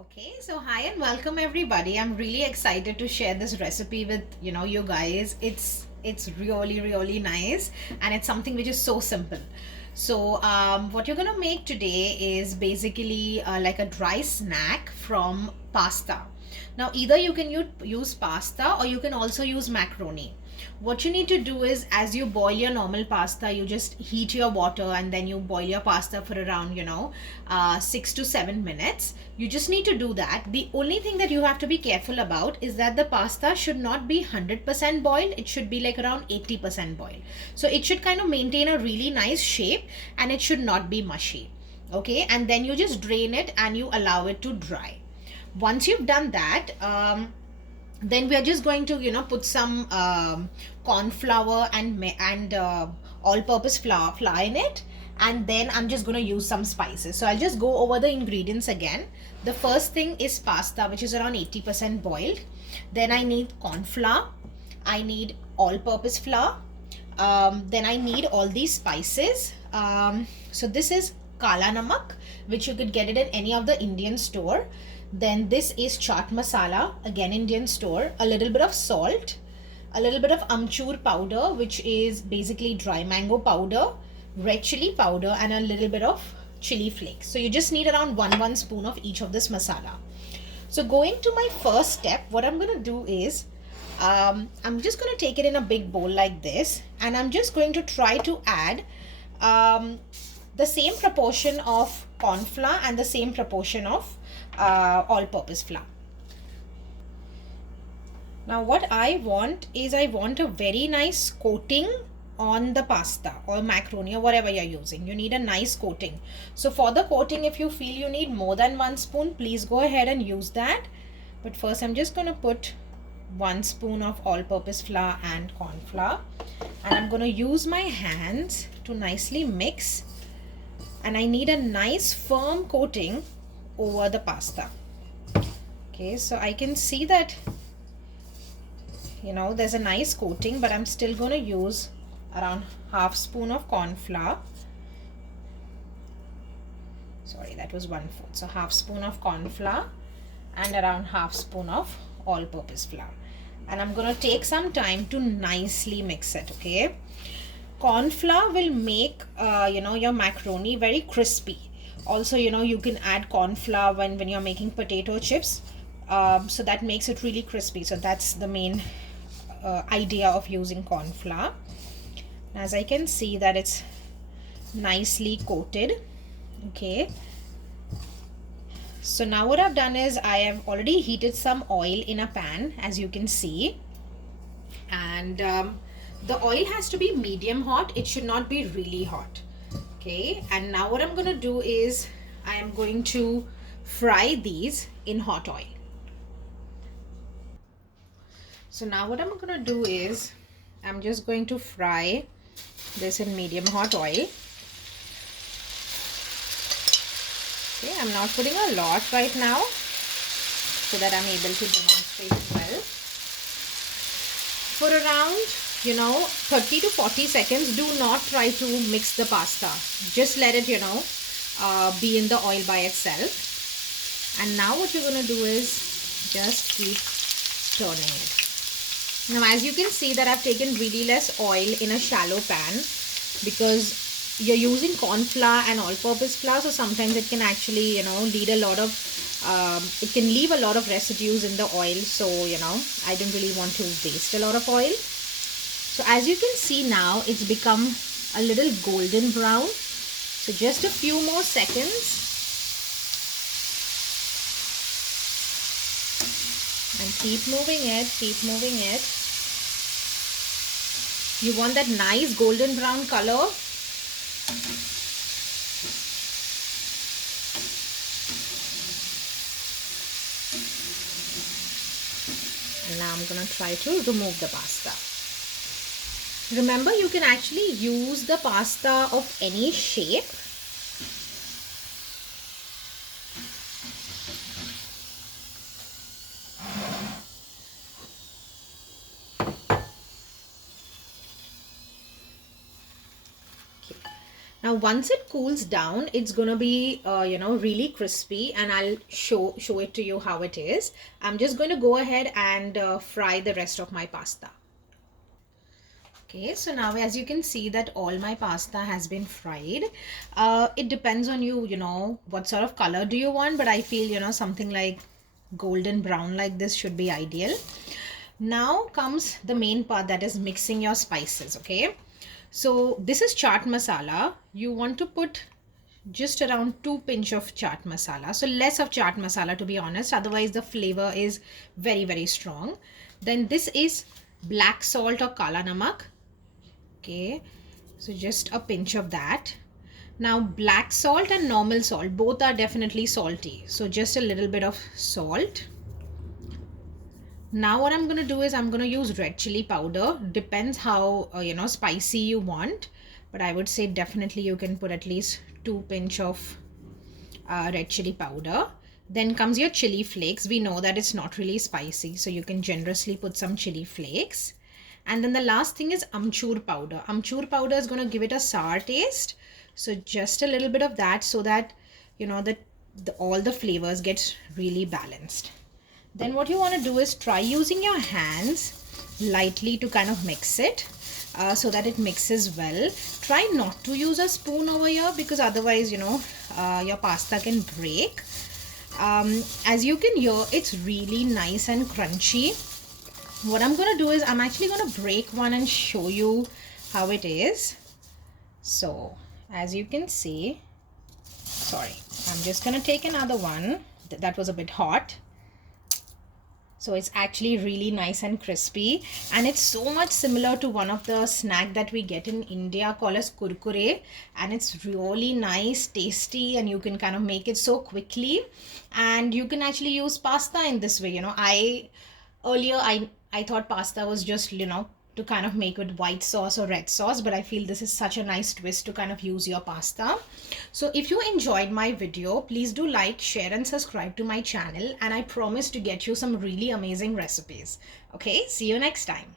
Okay, so hi and welcome everybody. I'm really excited to share this recipe with you guys. It's really nice, and it's something which is so simple. So what you're gonna make today is basically like a dry snack from pasta. Now either you can use pasta or you can also use macaroni. What you need to do is, as you boil your normal pasta, you just heat your water and then you boil your pasta for around 6 to 7 minutes. You just need to do that. The only thing that you have to be careful about is that the pasta should not be 100% boiled. It should be like around 80% boiled, so it should kind of maintain a really nice shape, and it should not be mushy. Okay, and then you just drain it and you allow it to dry. Once you've done that, then we are just going to put some corn flour and all purpose flour in it, and then I'm just going to use some spices. So I'll just go over the ingredients again. The first thing is pasta, which is around 80% boiled. Then I need corn flour, I need all purpose flour, then I need all these spices. So this is kala namak, which you could get it in any of the Indian store. Then this is chaat masala, again Indian store. A little bit of salt, a little bit of amchur powder, which is basically dry mango powder, red chili powder, and a little bit of chili flakes. So you just need around one spoon of each of this masala. So going to my first step, what I'm going to do is I'm just going to take it in a big bowl like this, and I'm just going to try to add um, the same proportion of corn flour and the same proportion of all purpose flour. Now what I want is, I want a very nice coating on the pasta or macaroni or whatever you're using. You need a nice coating. So for the coating, if you feel you need more than 1 spoon, please go ahead and use that. But first I'm just going to put 1 spoon of all purpose flour and corn flour, and I'm going to use my hands to nicely mix, and I need a nice firm coating over the pasta. Okay, so I can see that there's a nice coating, but I'm still going to use around half spoon of corn flour. Sorry, that was 1/4. So half spoon of corn flour and around half spoon of all purpose flour, and I'm going to take some time to nicely mix it. Okay, corn flour will make your macaroni very crispy. Also, you can add corn flour when you're making potato chips, so that makes it really crispy. So that's the main idea of using corn flour. As I can see that it's nicely coated. Okay, so now what I've done is, I have already heated some oil in a pan, as you can see, and the oil has to be medium hot. It should not be really hot. Okay, and now what I'm going to do is, I am going to fry these in hot oil. So now what I'm going to do is, I'm just going to fry this in medium hot oil. Okay, I'm not putting a lot right now, so that I'm able to demonstrate well. For around 30 to 40 seconds, do not try to mix the pasta. Just let it be in the oil by itself. And now what you're going to do is, just keep turning it. Now as you can see that I've taken really less oil in a shallow pan, because you're using corn flour and all purpose flour, so sometimes it can actually lead a lot of it can leave a lot of residues in the oil. So I don't really want to waste a lot of oil. So as you can see now, it's become a little golden brown. So just a few more seconds, and keep moving it. You want that nice golden brown color. And now I'm going to try to remove the pasta. Remember, you can actually use the pasta of any shape. Now once it cools down, it's gonna be really crispy, and I'll show it to you how it is. I'm just going to go ahead and fry the rest of my pasta. Okay, so now as you can see that all my pasta has been fried. It depends on you, what sort of color do you want, but I feel, something like golden brown like this should be ideal. Now comes the main part, that is mixing your spices. Okay, so this is chaat masala. You want to put just around 2 pinch of chaat masala, so less of chaat masala to be honest, otherwise the flavor is very very strong. Then this is black salt or kala namak. Okay, so just a pinch of that. Now black salt and normal salt, both are definitely salty, so just a little bit of salt. Now what I'm going to do is I'm going to use red chili powder. Depends how spicy you want, but I would say definitely you can put at least 2 pinch of red chili powder. Then comes your chili flakes. We know that it's not really spicy, so you can generously put some chili flakes. And then the last thing is amchur powder. Amchur powder is going to give it a sour taste, so just a little bit of that, so that all the flavors get really balanced. Then what you want to do is try using your hands lightly to kind of mix it, so that it mixes well. Try not to use a spoon over here, because otherwise your pasta can break. As you can hear, it's really nice and crunchy. What I'm going to do is I'm actually going to break one and show you how it is. So as you can see, sorry, I'm just going to take another one. That was a bit hot. So it's actually really nice and crispy, and it's so much similar to one of the snack that we get in India called as kurkure, and it's really nice, tasty, and you can kind of make it so quickly. And you can actually use pasta in this way. I thought pasta was just to kind of make with white sauce or red sauce, but I feel this is such a nice twist to kind of use your pasta. So if you enjoyed my video, please do like, share and subscribe to my channel, and I promise to get you some really amazing recipes. Okay, see you next time.